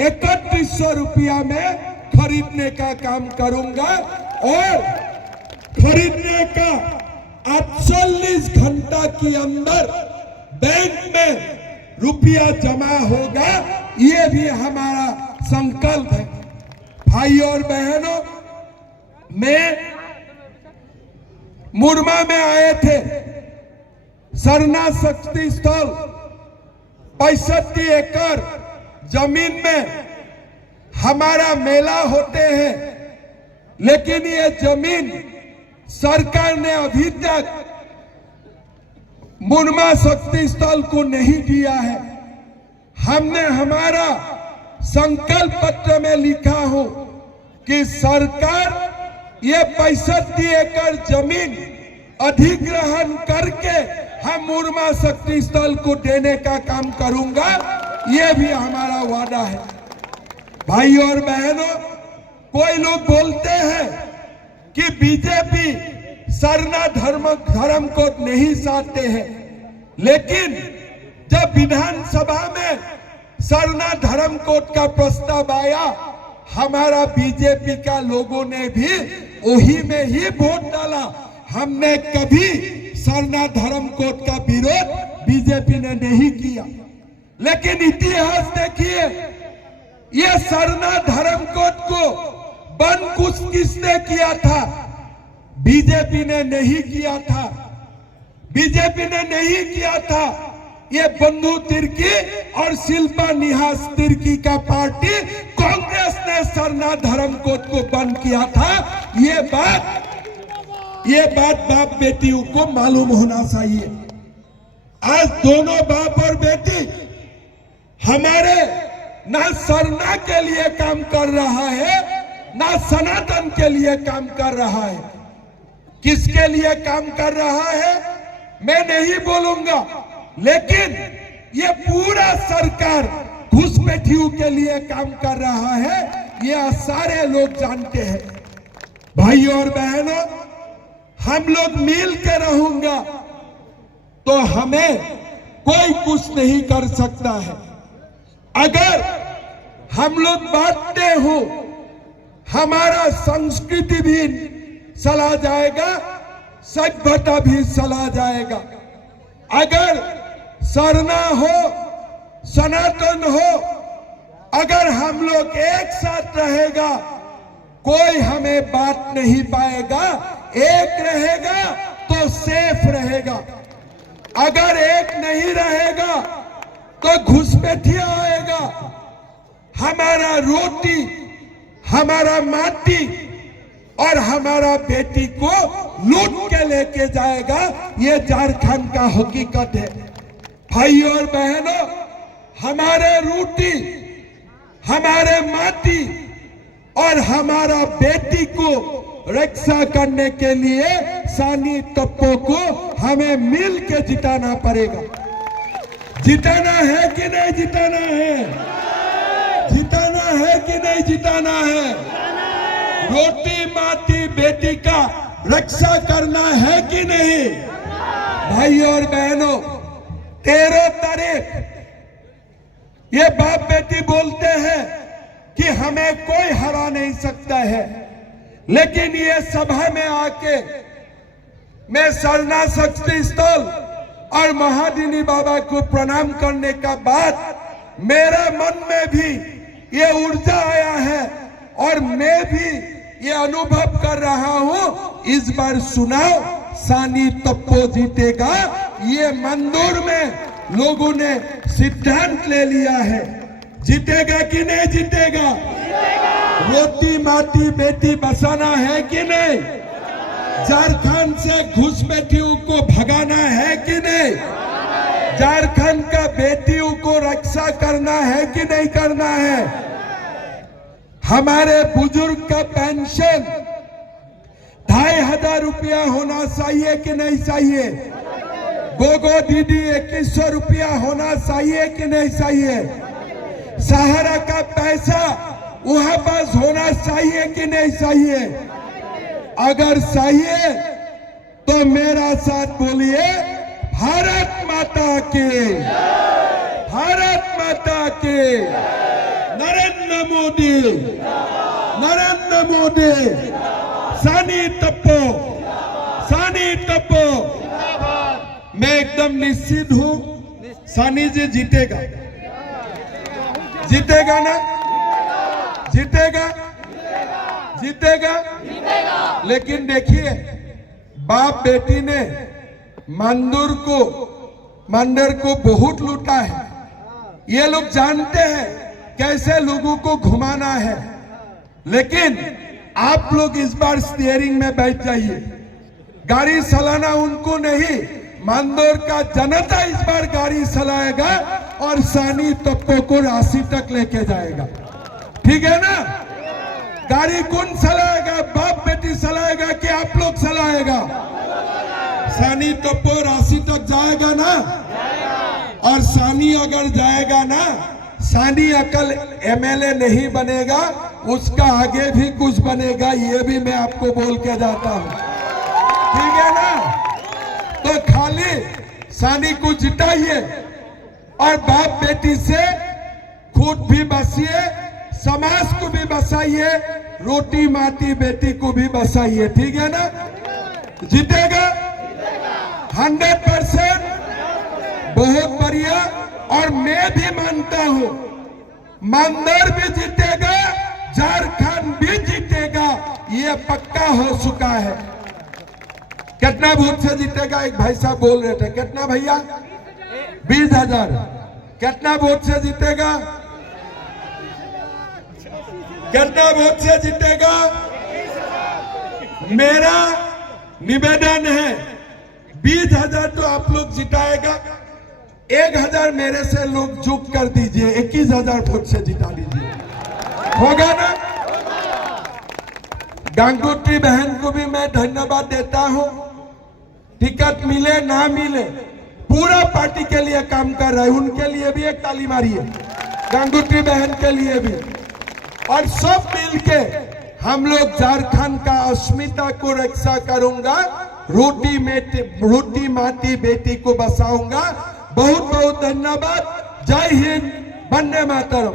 3100 रुपया में खरीदने का काम करूंगा और खरीदने का 48 घंटा के अंदर बैंक में रुपया जमा होगा, ये भी हमारा संकल्प है। भाई और बहनों, मैं मुरमा में आए थे, सरना शक्ति स्थल 65 एकड़ जमीन में हमारा मेला होते हैं, लेकिन ये जमीन सरकार ने अभी तक मुरमा शक्ति स्थल को नहीं दिया है। हमने हमारा संकल्प पत्र में लिखा हो कि सरकार ये 65 एकड़ जमीन अधिग्रहण करके हम मुरमा शक्ति स्थल को देने का काम करूंगा, ये भी हमारा वादा है। भाई और बहनों, कोई लोग बोलते हैं कि बीजेपी सरना धर्म को नहीं साधते हैं, लेकिन जब विधानसभा में सरना धर्म कोड का प्रस्ताव आया, हमारा बीजेपी का लोगों ने भी वही में ही वोट डाला। हमने कभी सरना धर्म कोड का विरोध बीजेपी ने नहीं किया, लेकिन इतिहास देखिए, ये सरना धर्म कोड को बंद किसने किया था? बीजेपी ने नहीं किया था। बीजेपी ने नहीं किया था। ये बंधु तिर्की और शिल्पा निहास तिर्की का पार्टी कांग्रेस ने सरना धर्म कोड को बंद किया था। ये बात बाप बेटियों को मालूम होना चाहिए। आज दोनों बाप और बेटी हमारे ना सरना के लिए काम कर रहा है, ना सनातन के लिए काम कर रहा है। किसके लिए काम कर रहा है मैं नहीं बोलूंगा, लेकिन ये पूरा सरकार घुसपैठियों के लिए काम कर रहा है, ये सारे लोग जानते हैं। भाई और बहनों, हम लोग मिल के रहूंगा तो हमें कोई कुछ नहीं कर सकता है। अगर हम लोग बांटते हो, हमारा संस्कृति भी चला जाएगा, सभ्यता भी चला जाएगा। अगर सरना हो, सनातन हो, अगर हम लोग एक साथ रहेगा, कोई हमें बांट नहीं पाएगा। एक रहेगा तो सेफ रहेगा। अगर एक नहीं रहेगा तो घुसपैठिया आएगा, हमारा रोटी, हमारा माटी और हमारा बेटी को लूट के लेके जाएगा। ये झारखंड का हकीकत है। भाई और बहनों, हमारे रोटी, हमारे माटी और हमारा बेटी को रक्षा करने के लिए सानी तत्वों को हमें मिल के जिताना पड़ेगा। जिताना है कि नहीं जिताना है? जिताना है कि नहीं जिताना है? रोटी माटी बेटी का रक्षा करना है कि नहीं? भाई और बहनों, 13 तारीख ये बाप बेटी बोलते हैं कि हमें कोई हरा नहीं सकता है, लेकिन ये सभा में आके मैं सरना शक्ति स्थल और महादिनी बाबा को प्रणाम करने का बाद मेरे मन में भी ये ऊर्जा आया है और मैं भी ये अनुभव कर रहा हूं, इस बार चुनाव सानी तप्पो जीतेगा। ये मंदूर में लोगों ने सिद्धांत ले लिया है। जीतेगा कि नहीं जीतेगा? रोटी माटी बेटी बसाना है कि नहीं? झारखंड से घुसपैठियों को भगाना है कि नहीं? झारखंड का बेटियों को रक्षा करना है कि नहीं करना है? हमारे बुजुर्ग का पेंशन 2500 रुपया होना चाहिए कि नहीं चाहिए? गोगो दीदी 2100 रुपया होना चाहिए कि नहीं चाहिए? सहारा का पैसा वहां पास होना चाहिए कि नहीं चाहिए? अगर चाहिए तो मेरा साथ बोलिए, भारत माता की, भारत माता की, नरेंद्र मोदी, नरेंद्र मोदी, सानी टप्पो, सानी टप्पो। मैं एकदम निश्चित हूं सानी जी जीतेगा, जीतेगा ना, जीतेगा, जीतेगा। लेकिन देखिए बाप बेटी ने मंदिर को बहुत लूटा है। ये लोग जानते हैं कैसे लोगों को घुमाना है। लेकिन आप लोग इस बार स्टीयरिंग में बैठ जाइए। गाड़ी चलाना उनको नहीं, मंदिर का जनता इस बार गाड़ी चलाएगा और सानी टप्पो को राशि तक लेके जाएगा। ठीक है ना? गाड़ी कौन चलाएगा? बाप बेटी चलाएगा कि आप लोग चलाएगा? सानी टप्पो राशि तक जाएगा ना। और सानी अगर जाएगा ना, सानी अकल एमएलए नहीं बनेगा, उसका आगे भी कुछ बनेगा, ये भी मैं आपको बोल के जाता हूं। ठीक है ना? तो खाली सानी को जिताइए और बाप बेटी से खुद भी बसिए, समाज को भी बसाइए, रोटी माटी बेटी को भी बसाइए। ठीक है ना? जीतेगा 100%। बहुत बढ़िया। और मैं भी मानता हूं मंदिर भी जीतेगा, झारखंड भी जीतेगा, ये पक्का हो चुका है। कितना वोट से जीतेगा? एक भाई साहब बोल रहे थे। कितना भैया? 20,000। कितना वोट से जीतेगा? कितना वोट से जीतेगा? मेरा निवेदन है 20,000 तो आप लोग जिताएगा, 1,000 मेरे से लोग जुट कर दीजिए, 21,000 वोट से जिता दीजिए। होगा ना? गंगोत्री बहन को भी मैं धन्यवाद देता हूं। टिकट मिले ना मिले पूरा पार्टी के लिए काम कर रहे हैं। उनके लिए भी एक ताली मारिए, गंगोत्री बहन के लिए भी। और सब मिलके हम लोग झारखंड का अस्मिता को रक्षा करूंगा, रोटी माटी बेटी को बसाऊंगा। बहुत बहुत धन्यवाद। जय हिंद, वंदे मातरम।